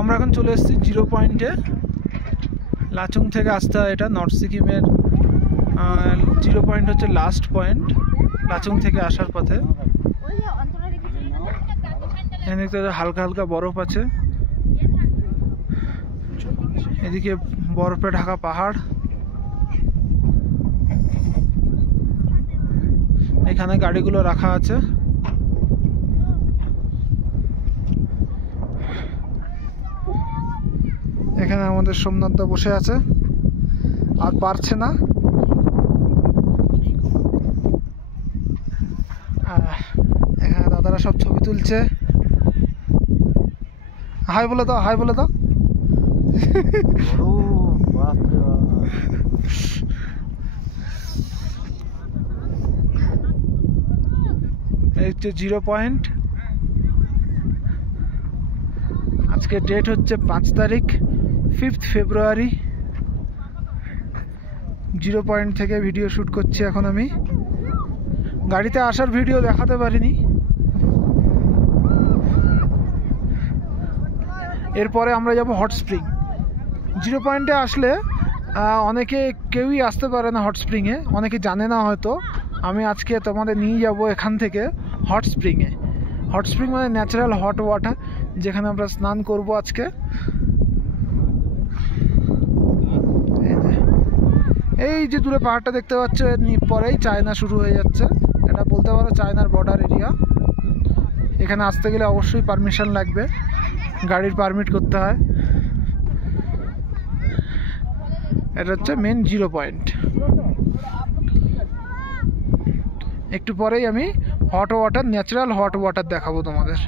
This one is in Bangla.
আমরা এখন চলে এসেছি জিরো পয়েন্টে। লাচুং থেকে আসতে হয়, এটা নর্থ সিকিমের জিরো পয়েন্ট হচ্ছে লাস্ট পয়েন্ট লাচুং থেকে আসার পথে। এখানে হালকা হালকা বরফ আছে, এদিকে বরফে ঢাকা পাহাড়। এখানে গাড়িগুলো রাখা আছে। এখানে আমাদের সোমনাথ দা বসে আছে, আর পারছে না। এখানে দাদারা সব ছবি তুলছে। হাই বলে দাও, হাই বলে দাও। এই হচ্ছে জিরো পয়েন্ট। আজকে ডেট হচ্ছে 5 তারিখ, 5 ফেব্রুয়ারি। জিরো পয়েন্ট থেকে ভিডিও শ্যুট করছি এখন আমি। গাড়িতে আসার ভিডিও দেখাতে পারিনি। এরপরে আমরা যাব হট স্প্রিং। জিরো পয়েন্টে আসলে অনেকে কেউই আসতে পারে না হট স্প্রিংয়ে, অনেকে জানে না হয়তো। আমি আজকে তোমাদের নিয়ে যাব এখান থেকে হট স্প্রিংয়ে। হট স্প্রিং মানে ন্যাচারাল হট ওয়াটার, যেখানে আমরা স্নান করব আজকে। এই যে দূরে পাহাড়টা দেখতে পাচ্ছ, পরেই চায়না শুরু হয়ে যাচ্ছে। এটা বলতে পারো চায়নার বর্ডার এরিয়া। এখানে আসতে গেলে অবশ্যই পারমিশন লাগবে, গাড়ির পারমিট করতে হয়। এটা হচ্ছে মেন জিরো পয়েন্ট। একটু পরেই আমি hot water, natural hot water দেখাবো তোমাদের।